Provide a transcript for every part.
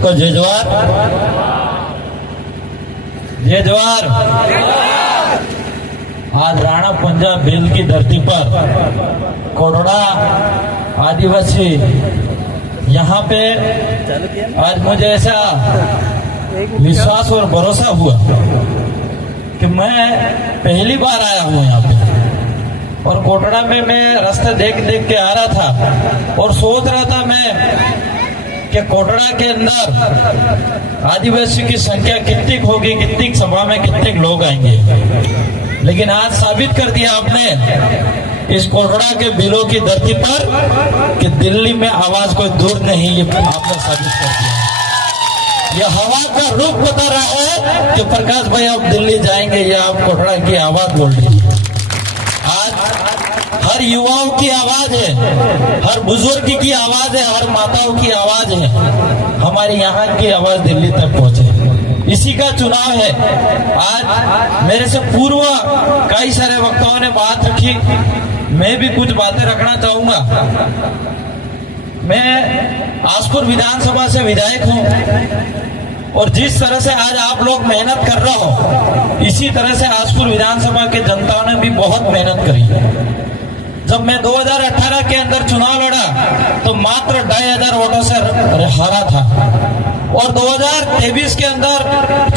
सबको जय जवाहर। जय जवाहर। आज राणा पंजाब भील की धरती पर कोटड़ा आदिवासी यहाँ पे आज मुझे ऐसा विश्वास और भरोसा हुआ कि मैं पहली बार आया हूँ यहाँ पे, और कोटड़ा में मैं रास्ता देख देख के आ रहा था और सोच रहा था मैं कि कोटड़ा के अंदर आदिवासी की संख्या कितनी होगी, कितनी सभा में कितने लोग आएंगे। लेकिन आज साबित कर दिया आपने इस कोटड़ा के बिलों की धरती पर कि दिल्ली में आवाज कोई दूर नहीं, ये आपने साबित कर दिया। ये हवा का रुख बता रहा है कि प्रकाश भाई आप दिल्ली जाएंगे, ये आप कोटड़ा की आवाज बोल रही है। आज हर युवाओं की आवाज है, हर बुजुर्ग की आवाज है, हर माताओं की आवाज है, हमारे यहाँ की आवाज दिल्ली तक पहुंचे। इसी का चुनाव है। आज मेरे से पूर्व कई सारे वक्ताओं ने बात रखी, मैं भी कुछ बातें रखना चाहूंगा। मैं आसपुर विधानसभा से विधायक हूं और जिस तरह से आज आप लोग मेहनत कर रहे हो, इसी तरह से आसपुर विधानसभा के जनता ने भी बहुत मेहनत करी। जब मैं 2018 के अंदर चुनाव लड़ा तो मात्र 2500 वोटों से हारा था, और 2023 के अंदर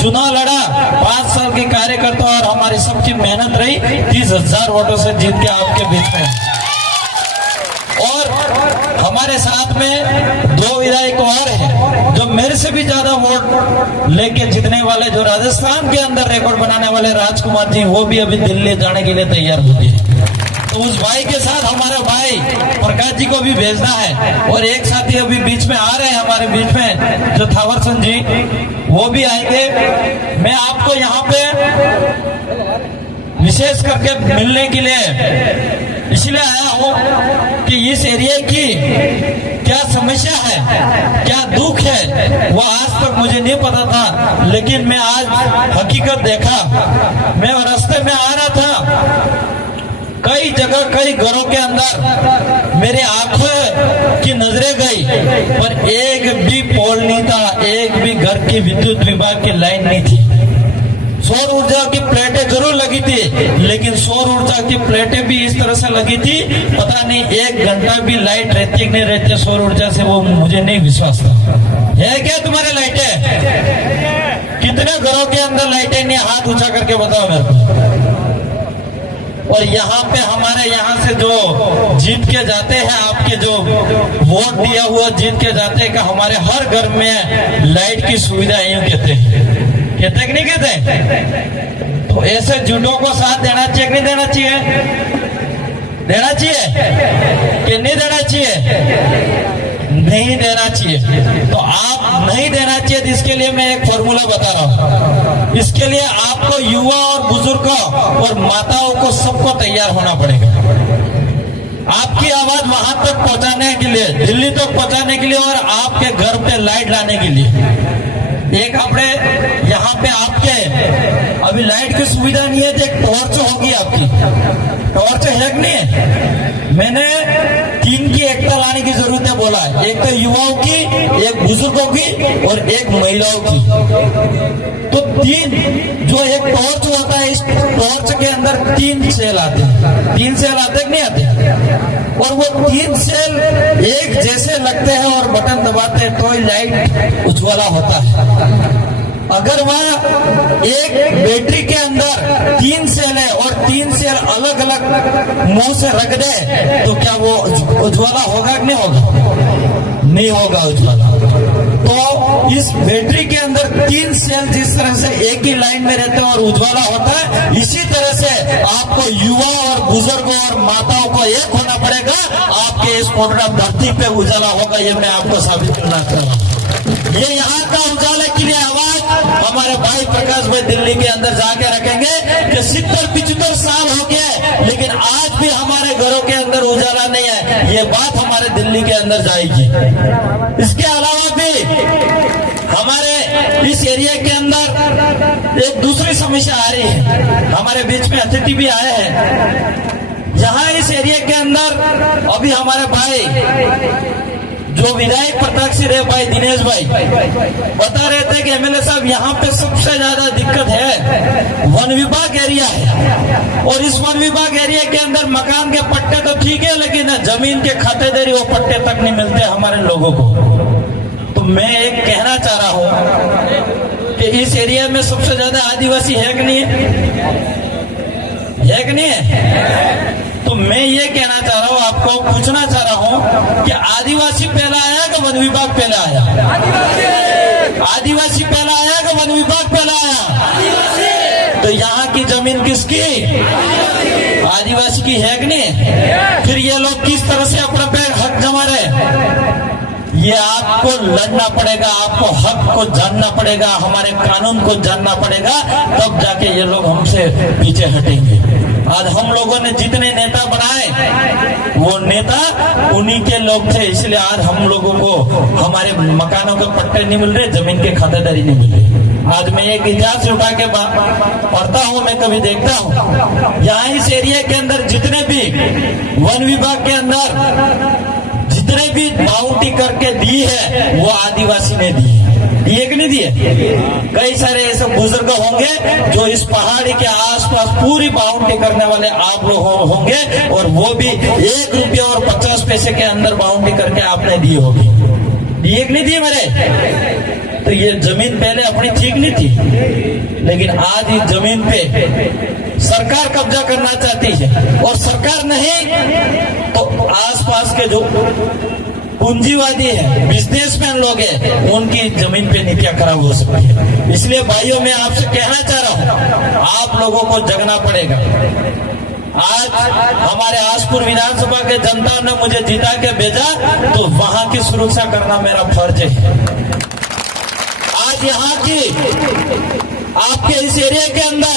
चुनाव लड़ा 5 साल के कार्यकर्ता और हमारी सबकी मेहनत रही, 30,000 वोटों से जीत के आपके बीच में। और हमारे साथ में 2 विधायक और हैं जो मेरे से भी ज्यादा वोट लेके जीतने वाले, जो राजस्थान के अंदर रिकॉर्ड बनाने वाले राजकुमार जी, वो भी अभी दिल्ली जाने के लिए तैयार होते हैं। तो उस भाई के साथ हमारे भाई प्रकाश जी को भी भेजना है, और एक साथी अभी बीच में आ रहे हैं हमारे बीच में जो थावरचंद जी, वो भी आएंगे। मैं आपको यहाँ पे विशेष करके मिलने के लिए इसलिए आया हूँ कि इस एरिया की क्या समस्या है, क्या दुख है, वो आज तक मुझे नहीं पता था, लेकिन मैं आज हकीकत देखा। मैं रास्ते में आ रहा था, कई जगह कई घरों के अंदर मेरे आंखों की नजरें गई, पर एक भी पोल नहीं था, एक भी घर की विद्युत विभाग की लाइन नहीं थी। सौर ऊर्जा की प्लेटें जरूर लगी थी, लेकिन सौर ऊर्जा की प्लेटें भी इस तरह से लगी थी, पता नहीं 1 घंटा भी लाइट रहती नहीं रहती सौर ऊर्जा से, वो मुझे नहीं विश्वास था। है क्या तुम्हारे लाइटें? कितने घरों के अंदर लाइटें नहीं? हाथ ऊंचा करके बताओ मेरे को। और यहाँ पे हमारे यहाँ से जो जीत के जाते हैं, आपके जो वोट दिया हुआ जीत के जाते हैं, कि हमारे हर घर में लाइट की सुविधा यूं कहते कि नहीं कहते? तो ऐसे झूठों को साथ देना चाहिए कि नहीं देना चाहिए? देना चाहिए कि नहीं देना चाहिए? नहीं देना चाहिए। तो आप नहीं देना चाहिए, तो इसके लिए मैं एक फॉर्मूला बता रहा हूँ। इसके लिए आपको युवा और बुजुर्गों और माताओं को सबको तैयार होना पड़ेगा। आपकी आवाज वहां तक पहुंचाने के लिए, दिल्ली तक पहुंचाने के लिए, और आपके घर पे लाइट लाने के लिए। एक अपने यहाँ पे आपके अभी लाइट की सुविधा नहीं है, तो एक टॉर्च होगी आपकी। टॉर्च है कि नहीं है? मैंने 3 की एकता लाने की जरूरत है बोला है। एक तो युवाओं की, एक बुजुर्गों की और एक महिलाओं की। तो 3 जो एक टॉर्च होता है, इस टॉर्च के अंदर 3 सेल आते हैं। 3 सेल आते नहीं आते? और वो 3 सेल एक जैसे लगते हैं और बटन दबाते हैं तो ही लाइट उज्ज्वला होता है। अगर वहां एक बैटरी के अंदर 3 सेल है और 3 सेल अलग अलग मुंह से रख दे, तो क्या वो उज्ज्वला होगा कि नहीं होगा? नहीं होगा उज्ज्वला। तो इस बैटरी के अंदर 3 सेल जिस तरह से एक ही लाइन में रहते हैं और उज्ज्वला होता है, इसी तरह से आपको युवा और बुजुर्गों और माताओं को एक होना पड़ेगा। आपके इस कोटड़ा धरती पे उजाला होगा, ये मैं आपको साबित करना चाह रहा हूँ। ये यहाँ का उजाले के लिए आवाज हमारे भाई प्रकाश भाई दिल्ली के अंदर जाके रखेंगे कि 70-75 साल हो गए, लेकिन आज भी हमारे घरों के अंदर उजाला नहीं है। ये बात हमारे दिल्ली के अंदर जाएगी। इसके अलावा भी हमारे इस एरिया के अंदर एक दूसरी समस्या आ रही है। हमारे बीच में अतिथि भी आए हैं। यहाँ इस एरिया के अंदर अभी हमारे भाई जो विधायक प्रत्यक्ष रहे भाई दिनेश भाई बता रहे थे कि एमएलए साहब यहाँ पे सबसे ज्यादा दिक्कत है वन विभाग एरिया है, और इस वन विभाग एरिया के अंदर मकान के पट्टे तो ठीक है, लेकिन जमीन के खातेदारी वो पट्टे तक नहीं मिलते हमारे लोगों को। तो मैं एक कहना चाह रहा हूँ कि इस एरिया में सबसे ज्यादा आदिवासी है कि नहीं है कि नहीं है? तो मैं ये कहना चाह रहा हूँ, आपको पूछना चाह रहा हूँ कि आदिवासी पहला आया कि वन विभाग पहला आया? आदिवासी पहला आया कि वन विभाग पहला आया? तो यहाँ की जमीन किसकी? आदिवासी की है कि नहीं? फिर ये लोग किस तरह से अपना पे हक जमा रहे? ये आपको लड़ना पड़ेगा, आपको हक को जानना पड़ेगा, हमारे कानून को जानना पड़ेगा, तब जाके ये लोग हमसे पीछे हटेंगे। आज हम लोगों ने जितने नेता बनाए वो नेता उन्हीं के लोग थे, इसलिए आज हम लोगों को हमारे मकानों के पट्टे नहीं मिल रहे, जमीन के खातेदारी नहीं मिल रही। आज मैं एक इतिहास उठा के पढ़ता हूँ, मैं कभी देखता हूँ, यहाँ इस एरिया के अंदर जितने भी वन विभाग के अंदर जितने भी बाउंड्री करके दी है वो आदिवासी ने दी है, दिए कि नहीं दिए? कई सारे ऐसे बुजुर्ग होंगे जो इस पहाड़ी के आसपास पूरी बाउंड्री करने वाले आप लोग होंगे, और वो भी 1 रुपया और 50 पैसे के अंदर बाउंड्री करके आपने दी होगी, दिए कि नहीं दिए मेरे? तो ये जमीन पहले अपनी ठीक नहीं थी, लेकिन आज इस जमीन पे सरकार कब्जा करना चाहती है, और सरकार नहीं तो आसपास के जो पूंजीवादी है, बिजनेसमैन लोग हैं, उनकी जमीन पे नीतियां खराब हो सकती है। इसलिए भाइयों मैं आपसे कहना चाह रहा हूं, आप लोगों को जगना पड़ेगा। आज हमारे आसपुर विधानसभा के जनता ने मुझे जिता के भेजा, तो वहां की सुरक्षा करना मेरा फर्ज है। आज यहाँ की आपके इस एरिया के अंदर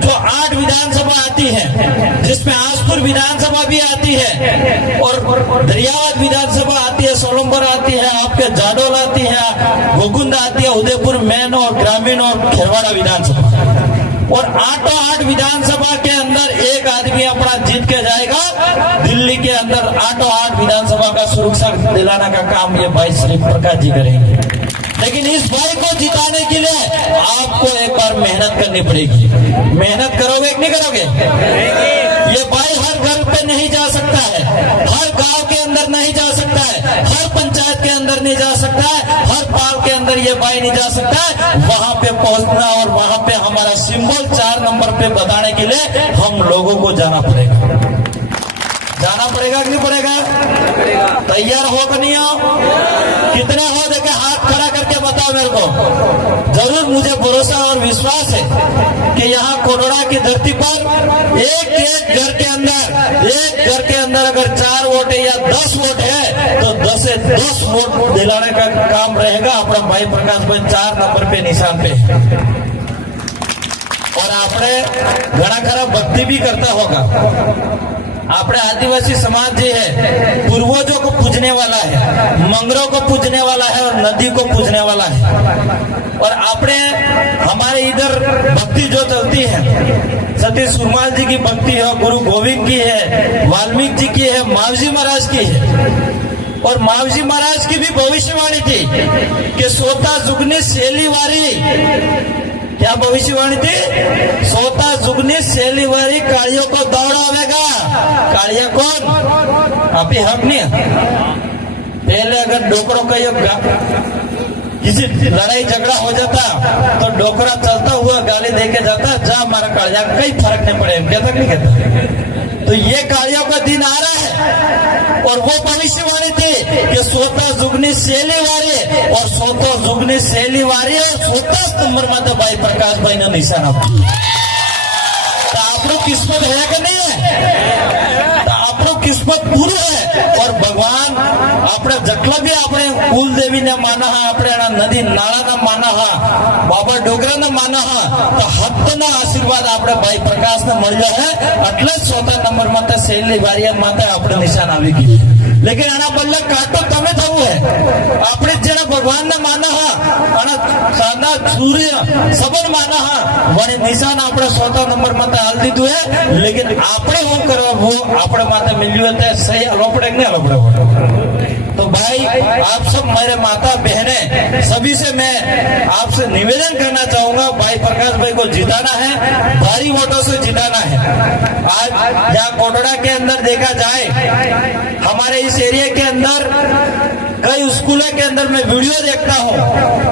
जो 8 विधानसभा आती है, जिसमें आसपुर विधानसभा भी आती है, और दरियावाद विधानसभा आती है, सोलंबर आती है, आपके जाडोल आती है, गोकुंदा आती है, उदयपुर मेन और ग्रामीण और खेरवाड़ा विधानसभा, और 8 विधानसभा के अंदर एक आदमी अपना जीत के जाएगा। दिल्ली के अंदर 8 विधानसभा का सुरक्षा दिलाने का काम ये भाई श्री प्रकाश जी करेंगे। लेकिन इस भाई को जिताने के लिए आपको एक बार मेहनत करनी पड़ेगी। मेहनत करोगे कि नहीं करोगे? ये भाई हर घर पे नहीं जा सकता है, हर गांव के अंदर नहीं जा सकता है, हर पंचायत के अंदर नहीं जा सकता है, हर पाल के अंदर ये भाई नहीं जा सकता है। वहां पे पहुंचना और वहां पे हमारा सिंबल 4 नंबर पे बताने के लिए हम लोगों को जाना पड़ेगा। जाना पड़ेगा कि नहीं पड़ेगा? तैयार हो कि नहीं हो? कितने हो देखे हाथ खड़ा करके बताओ मेरे को। जरूर मुझे भरोसा और विश्वास है कि यहाँ कोडोड़ा की धरती पर एक घर के अंदर अगर 4 वोट है या 10 वोट है, तो 10 से 10 वोट दिलाने का काम रहेगा। अपना भाई प्रकाश भाई 4 नंबर पे निशान पे, और आपने घना खरा भक्ति भी करता होगा। अपने आदिवासी समाज जो है पूर्वजों को पूजने वाला है, मंगरों को पूजने वाला है, और नदी को पूजने वाला है। और अपने हमारे इधर भक्ति जो चलती है, सतीश सुरमाल जी की भक्ति है, गुरु गोविंद की है, वाल्मीकि जी की है, मावजी महाराज की है। और मावजी महाराज की भी भविष्यवाणी थी कि सोता जुगनी सेलीवारी, क्या भविष्यवाणी थी? सोता जुगनी सेलीवारी कालियों को दौड़ावेगा। कालिया कौन? आप ही हक नहीं। पहले अगर डोकरों का किसी लड़ाई झगड़ा हो जाता तो डोकरा चलता हुआ गाली देके जाता, जा हमारा कालिया, कई फर्क नहीं पड़ेगा, कहता नहीं कहता। तो ये कालियों का दिन आ रहा है, और वो भविष्यवाणी थी कि सोता जुगनी सेलीवारी, और सोता जुगनी सेलीवारी और 17 नंबर में तो भाई प्रकाश भाई ने निशाना। तो आप लोग किस्मत है कि नहीं है? तो आप लोग किस्मत पूरी है। और भगवान अपने जटला भी अपने कुल देवी ने माना है, अपने नदी नाला ने माना है, बाबा डोगरा ने माना है, तो हत्तना आशीर्वाद अपने भाई प्रकाश ने મળ્યો है। એટલે 14 नंबर में सेली वारिया माता अपने निशान આવી गई। लेकिन आना बल्ला काटो तमे थवू है, अपने जेना भगवान ने माना है, आना सादा सूर्य सबन माना है, वने निशान अपने 14 नंबर में हाल दीधु है। लेकिन आपने वो करवा वो अपने माता मिल्યું है, सही हलवा पड़े नहीं हलवा पड़े? तो भाई आप सब मेरे माता बहनें सभी से मैं आपसे निवेदन करना चाहूंगा, भाई प्रकाश भाई को जिताना है, भारी वोटों से जिताना है। आज यहाँ कोटड़ा के अंदर देखा जाए, हमारे इस एरिया के अंदर कई स्कूलों के अंदर मैं वीडियो देखता हूँ,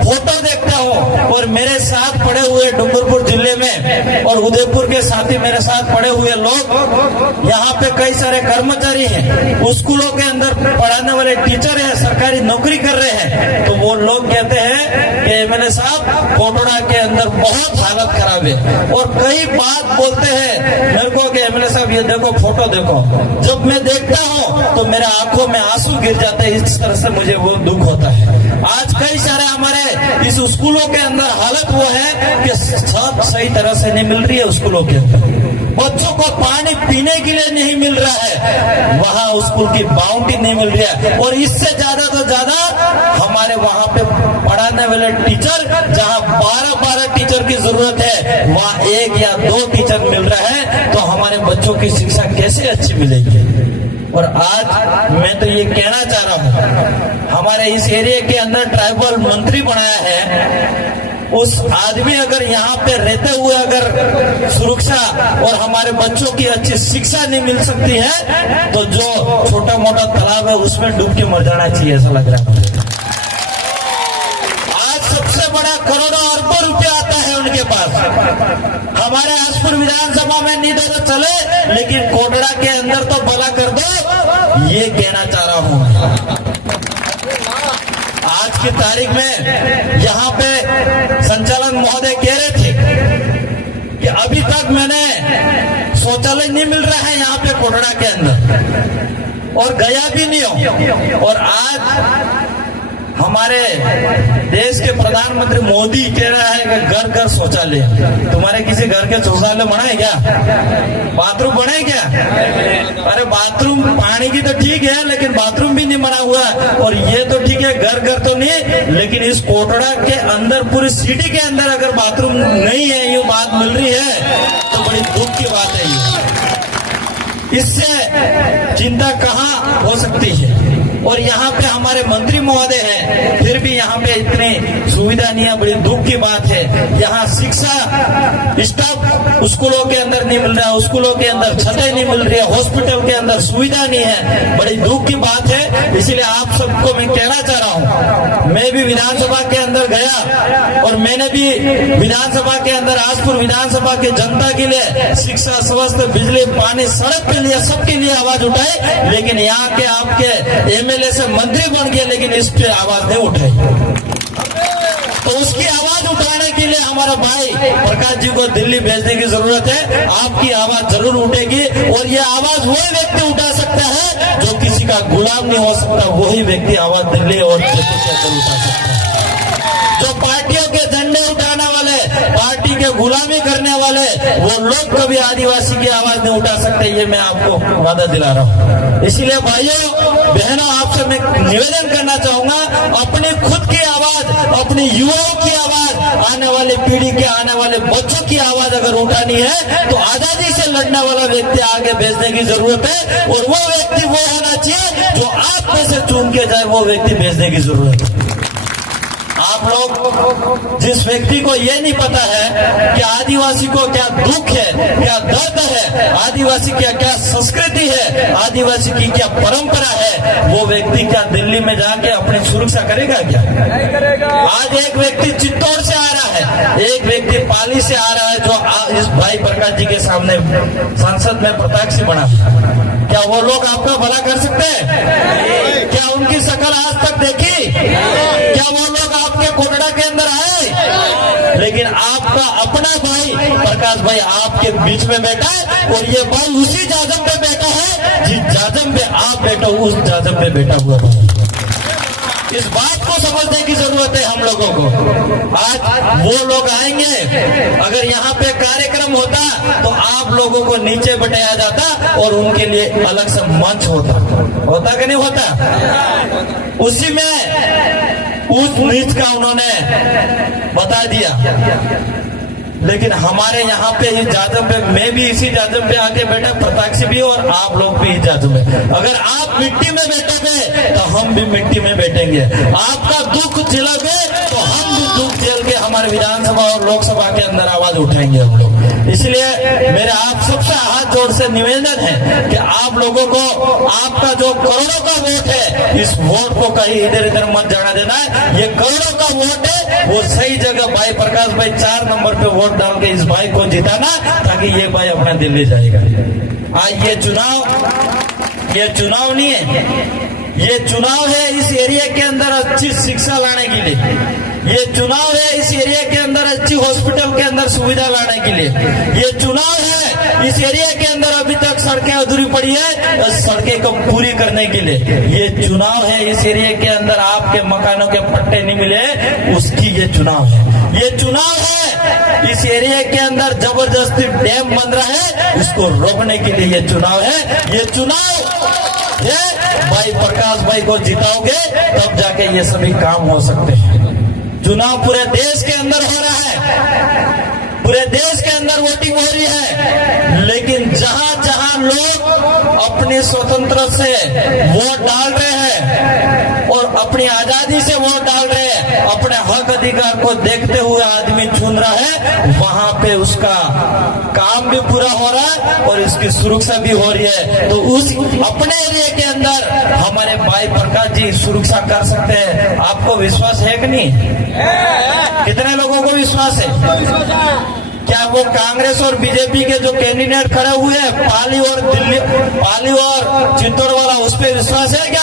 फोटो देखता हूँ, और मेरे साथ पड़े हुए डूंगरपुर जिले में और उदयपुर के साथी मेरे साथ पड़े हुए लोग, यहाँ पे कई सारे कर्मचारी हैं, स्कूलों के अंदर पढ़ाने वाले टीचर हैं, सरकारी नौकरी कर रहे हैं, तो वो लोग कहते हैं कि एमएलए साहब कोटड़ा के अंदर बहुत हालत खराब है, और कई बात बोलते हैं मेरे को कि एमएलए साहब ये देखो, फोटो देखो। जब मैं देखता हूँ तो मेरे आंखों में आंसू गिर जाते हैं, इस तरह से मुझे वो दुख होता है। आज कई सारे हमारे इस स्कूलों के अंदर हालत वो है कि सब सही तरह से नहीं मिल रही है। स्कूलों के अंदर बच्चों को पानी पीने के लिए नहीं मिल रहा है, वहाँ स्कूल की बाउंड्री नहीं मिल रही है, और इससे ज्यादा तो ज्यादा हमारे वहाँ पे पढ़ाने वाले टीचर, जहाँ 12-12 टीचर की जरूरत है, वहाँ 1 या 2 टीचर मिल रहा है, तो हमारे बच्चों की शिक्षा कैसे अच्छी मिलेगी। और आज मैं तो ये कहना चाह रहा हूँ, हमारे इस एरिया के अंदर ट्राइबल मंत्री बनाया है, उस आदमी अगर यहाँ पे रहते हुए अगर सुरक्षा और हमारे बच्चों की अच्छी शिक्षा नहीं मिल सकती है, तो जो छोटा मोटा तालाब है उसमें डूब के मर जाना चाहिए, ऐसा लग रहा है मुझे। आज सबसे बड़ा करोड़ों अरबों रुपया आता है उनके पास, हमारे आसपुर विधानसभा में नहीं दे तो चले, लेकिन कोटड़ा के अंदर तो भला कर दो, ये कहना चाह रहा हूँ। आज की तारीख में यहाँ पे संचालक महोदय कह रहे थे कि अभी तक मैंने शौचालय नहीं मिल रहा है यहाँ पे कोटड़ा के अंदर, और गया भी नहीं हूँ। और आज हमारे देश के प्रधानमंत्री मोदी कह रहा है कि घर घर शौचालय। तुम्हारे किसी घर के शौचालय बनाए क्या? बाथरूम बनाए क्या? अरे बाथरूम पानी की तो ठीक है, लेकिन बाथरूम भी नहीं बना हुआ। और ये तो ठीक है, घर घर तो नहीं, लेकिन इस कोटड़ा के अंदर पूरी सिटी के अंदर अगर बाथरूम नहीं है, ये बात मिल रही है, तो बड़ी दुख की बात है ये। इससे चिंता कहाँ हो सकती है। और यहाँ पे हमारे मंत्री महोदय हैं, फिर भी यहाँ पे इतनी सुविधा नहीं है, बड़ी दुख की बात है। यहाँ शिक्षा स्टाफ स्कूलों के अंदर नहीं मिल रहा है, स्कूलों के अंदर छतें नहीं मिल रही है, हॉस्पिटल के अंदर सुविधा नहीं है, बड़ी दुख की बात है। इसलिए आप सबको मैं कहना चाह रहा हूँ, मैं भी विधानसभा के अंदर गया और मैंने भी विधानसभा के अंदर आसपुर विधानसभा की जनता के लिए शिक्षा, स्वास्थ्य, बिजली, पानी, सड़क के लिए सबके लिए आवाज उठाई, लेकिन यहाँ के आपके एमएलए से मंत्री बन गए, लेकिन इस पे आवाज नहीं उठाई। तो उसकी आवाज उठाने के लिए हमारा भाई प्रकाश जी को दिल्ली भेजने की जरूरत है। आपकी आवाज जरूर उठेगी, और ये आवाज वही व्यक्ति उठा सकता है जो किसी का गुलाम नहीं हो सकता, वही व्यक्ति आवाज दिल्ली और जयपुर के अंदर उठा सकता है। जो पार्टियों के झंडे उठाने वाले, पार्टी के गुलामी करने वाले, वो लोग कभी आदिवासी की आवाज नहीं उठा सकते, ये मैं आपको वादा दिला रहा हूँ। इसलिए भाइयों बहनों, आपसे मैं निवेदन करना चाहूंगा, अपनी खुद की आवाज, अपने युवाओं की आवाज, आने वाली पीढ़ी के, आने वाले बच्चों की आवाज अगर उठानी है, तो आजादी से लड़ने वाला व्यक्ति आगे भेजने की जरूरत है। और वो व्यक्ति वो होना चाहिए जो आप में से चुन के जाए, वो व्यक्ति भेजने की जरूरत है। आप लोग जिस व्यक्ति को ये नहीं पता है कि आदिवासी को क्या दुख है, क्या दर्द है, आदिवासी की क्या संस्कृति है, आदिवासी की क्या परंपरा है, वो व्यक्ति क्या दिल्ली में जाके अपनी सुरक्षा करेगा क्या? नहीं करेगा। आज एक व्यक्ति चित्तौड़ से आ रहा है, एक व्यक्ति पाली से आ रहा है, जो इस भाई प्रकाश जी के सामने संसद में प्रत्याशी बना, क्या वो लोग आपका भला कर सकते हैं? क्या उनकी शकल आज तक देखी? क्या वो लोग आपके कोटड़ा के अंदर आए? लेकिन आपका अपना भाई प्रकाश भाई आपके बीच में बैठा है, और ये भाई उसी जाजम पे बैठा है जिस जाजम पे आप बैठो, उस जाजम पे बैठा हुआ भाई। इस बात को समझने की जरूरत है हम लोगों को। आज वो लोग आएंगे, अगर यहाँ पे कार्यक्रम होता तो आप लोगों को नीचे बैठाया जाता और उनके लिए अलग से मंच होता कि नहीं होता? उसी में ऊंच नीच का उन्होंने बता दिया। लेकिन हमारे यहाँ पे इस जाजम पे, मैं भी इसी जाजम पे आके बैठा, प्रताक्षी भी और आप लोग भी इस जाजम में। अगर आप मिट्टी में बैठोगे तो हम भी मिट्टी में बैठेंगे। आपका दुख झेलोगे तो हम भी दुख झेल के हमारे विधानसभा और लोकसभा के अंदर आवाज उठाएंगे हम लोग। इसलिए मेरा आप सबसे हाथ जोड़ से निवेदन है कि आप लोगों को आपका जो करोड़ों का वोट है, इस वोट को कहीं इधर इधर मत जाना देना है। ये करोड़ों का वोट है, वो सही जगह भाई प्रकाश भाई 4 नंबर पे वोट डाल के इस भाई को जिताना, ताकि ये भाई अपना दिल्ली जाएगा। आज ये चुनाव नहीं है, ये चुनाव है इस एरिया के अंदर अच्छी शिक्षा लाने के लिए। ये चुनाव है इस एरिया के अंदर अच्छी हॉस्पिटल के अंदर सुविधा लाने के लिए। ये चुनाव है इस एरिया के अंदर अभी तक सड़कें अधूरी पड़ी है, सड़कें को पूरी करने के लिए। ये चुनाव है इस एरिया के अंदर आपके मकानों के पट्टे नहीं मिले, उसकी ये चुनाव है। ये चुनाव है इस एरिया के अंदर जबरदस्ती डैम बन रहा है, उसको रोकने के लिए ये चुनाव है। ये चुनाव है भाई प्रकाश भाई को जिताओगे तब जाके ये सभी काम हो सकते हैं। चुनाव पूरे देश के अंदर हो रहा है, पूरे देश के अंदर वोटिंग हो रही है, लेकिन जहां जहां लोग अपनी स्वतंत्र से वोट डाल रहे हैं और अपनी आजादी से वोट डाल रहे हैं, अपने हक अधिकार को देखते हुए आदमी चुन रहा है, वहां पे उसका काम भी पूरा हो रहा है और इसकी सुरक्षा भी हो रही है। तो उस अपने एरिया के अंदर हमारे भाई प्रकाश जी सुरक्षा कर सकते हैं। आपको विश्वास है कि नहीं? कितने लोगों को विश्वास है? क्या वो कांग्रेस और बीजेपी के जो कैंडिडेट खड़े हुए हैं पाली और चित्तौड़ वाला, उस पर विश्वास है क्या?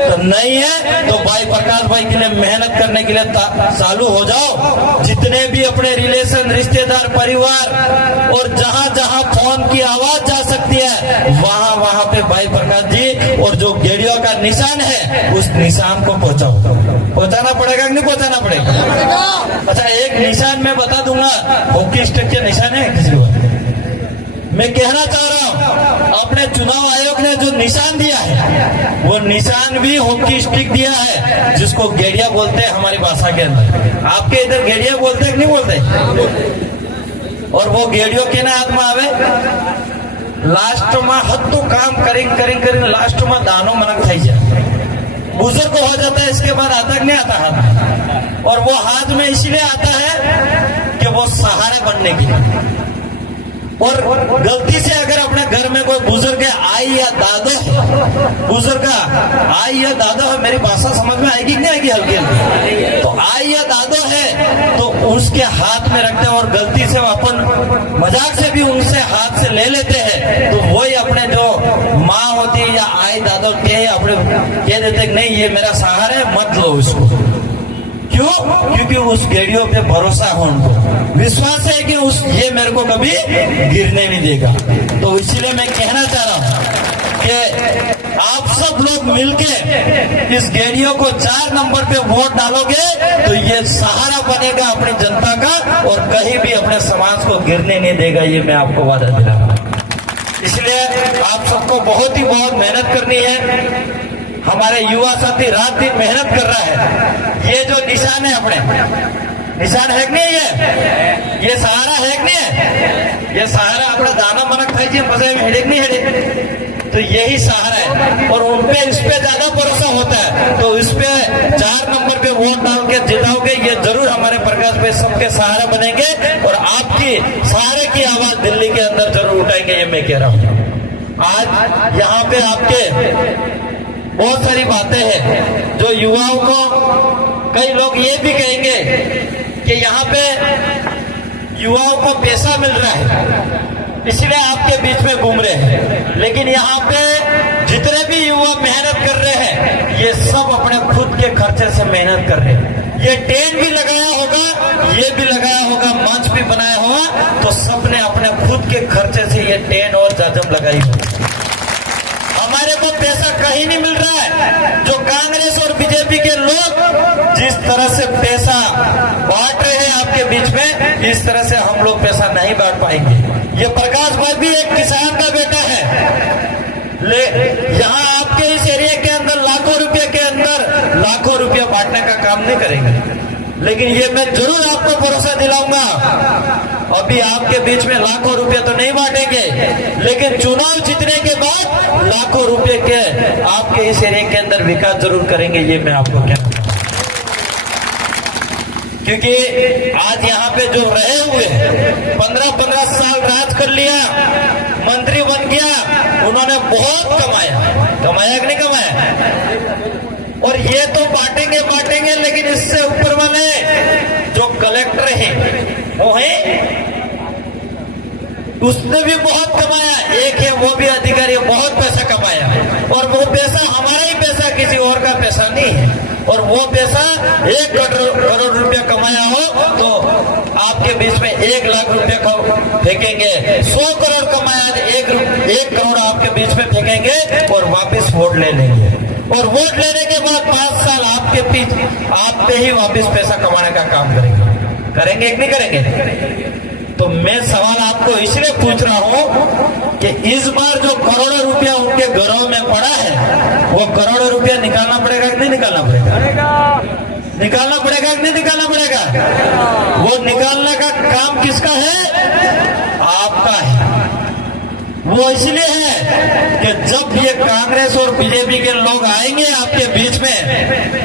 तो नहीं है तो भाई प्रकाश भाई के लिए मेहनत करने के लिए चालू हो जाओ। जितने भी अपने रिलेशन, रिश्तेदार, परिवार और जहां जहां फोन की आवाज जा सकती है, वहां वहां पे भाई प्रकाश जी और जो गेड़ियों का निशान है, उस निशान को पहुंचाना पड़ेगा कि नहीं पहुंचाना पड़ेगा? अच्छा, एक निशान मैं बता दूंगा, हॉकी स्टिक के निशान है किसी को? मैं कहना चाह रहा हूं, अपने चुनाव आयोग ने जो निशान दिया है, वो निशान भी हॉकी स्टिक दिया है, जिसको गेड़िया बोलते हैं हमारी भाषा के अंदर। आपके इधर गेड़िया बोलते हैं कि नहीं बोलते? और वो गेड़ियों के ना हाथ में आवे, लास्ट में हद तो काम करें लास्ट में दानो मनक थी जाए, बुजुर्ग हो जाता है, इसके बाद आता नहीं आता हाथ। और वो हाथ में इसलिए आता है कि वो सहारा बनने के लिए। और गलती से अगर अपने घर में कोई बुजुर्ग आई या दादो, बुजुर्ग आई या दादो है, मेरी भाषा समझ में आएगी कि नहीं आएगी? हल्की हल्की तो आई या दादो है तो उसके हाथ में रखते हैं, और गलती से अपन मजाक से भी उनसे हाथ से ले लेते हैं, तो वही अपने जो माँ होती है या आई दादो के अपने कह देते नहीं ये मेरा सहारा है, मत लो इसको। क्यों? क्योंकि उस गेड़ियों पे भरोसा हो, उनको विश्वास है कि ये मेरे को कभी गिरने नहीं देगा। तो इसलिए मैं कहना चाह रहा हूं कि आप सब लोग मिलके इस गेड़ियों को 4 नंबर पे वोट डालोगे तो ये सहारा बनेगा अपनी जनता का, और कहीं भी अपने समाज को गिरने नहीं देगा, ये मैं आपको वादा दिला रहा हूं। इसलिए आप सबको बहुत मेहनत करनी है। हमारे युवा साथी रात दिन मेहनत कर रहा है। ये जो निशान है अपने, निशान है कि नहीं? ये सहारा है कि नहीं? ये सहारा अपना दाना मनक खाई मजे में हेडेक नहीं हेडेक, तो यही सहारा है। और उनपे इस पे ज्यादा भरोसा होता है, तो इस पे 4 नंबर पे वोट डाल के जिताओगे, ये जरूर हमारे प्रकाश भाई सबके सहारा बनेंगे और आपकी सहारे की आवाज दिल्ली के अंदर जरूर उठाएंगे, ये मैं कह रहा हूँ। आज यहाँ पे आपके बहुत सारी बातें हैं जो युवाओं को, कई लोग ये भी कहेंगे कि यहाँ पे युवाओं को पैसा मिल रहा है इसलिए आपके बीच में घूम रहे हैं, लेकिन यहाँ पे जितने भी युवा मेहनत कर रहे हैं ये सब अपने खुद के खर्चे से मेहनत कर रहे हैं। ये टेंट भी लगाया होगा, ये भी लगाया होगा, मंच भी बनाया होगा, तो सबने अपने खुद के खर्चे से ये टेंट और जाजम लगाई होगी। हमारे को पैसा कहीं नहीं मिल रहा है। जो कांग्रेस और बीजेपी के लोग जिस तरह से पैसा बांट रहे हैं आपके बीच में, इस तरह से हम लोग पैसा नहीं बांट पाएंगे। ये प्रकाश भाई भी एक किसान का बेटा है, यहाँ आपके इस एरिया के अंदर लाखों रुपए के अंदर लाखों रुपया बांटने का काम नहीं करेंगे। लेकिन ये मैं जरूर आपको भरोसा दिलाऊंगा, अभी आपके बीच में लाखों रुपए तो नहीं बांटेंगे, लेकिन चुनाव जीतने के बाद लाखों रुपए के आपके इस एरिया के अंदर विकास जरूर करेंगे, ये मैं आपको कहना चाहता हूं। क्योंकि आज यहाँ पे जो रहे हुए 15-15 साल राज कर लिया, मंत्री बन गया, उन्होंने बहुत कमाया, कमाया कि नहीं कमाया? और ये तो बांटेंगे, लेकिन इससे ऊपर वाले जो कलेक्टर हैं वो है, उसने भी बहुत कमाया। एक है वो भी अधिकारी, बहुत पैसा कमाया, और वो पैसा हमारा ही पैसा, किसी और का पैसा नहीं है। और वो पैसा 1 करोड़ रुपया कमाया हो तो आपके बीच में 1 लाख रुपए को फेंकेंगे। 100 करोड़ कमाया तो 1 करोड़ आपके बीच में फेंकेंगे और वापस वोट ले लेंगे। और वोट लेने के बाद 5 साल आपके पीछे आप पे ही वापस पैसा कमाने का काम करेंगे। करेंगे कि नहीं करेंगे? तो मैं सवाल आपको इसलिए पूछ रहा हूं कि इस बार जो करोड़ों रुपया उनके घरों में पड़ा है, वो करोड़ों रुपया निकालना पड़ेगा कि नहीं निकालना पड़ेगा? निकालना पड़ेगा कि नहीं निकालना पड़ेगा? वो निकालने का काम किसका है? आपका है। वो इसलिए है कि जब ये कांग्रेस और बीजेपी के लोग आएंगे आपके बीच में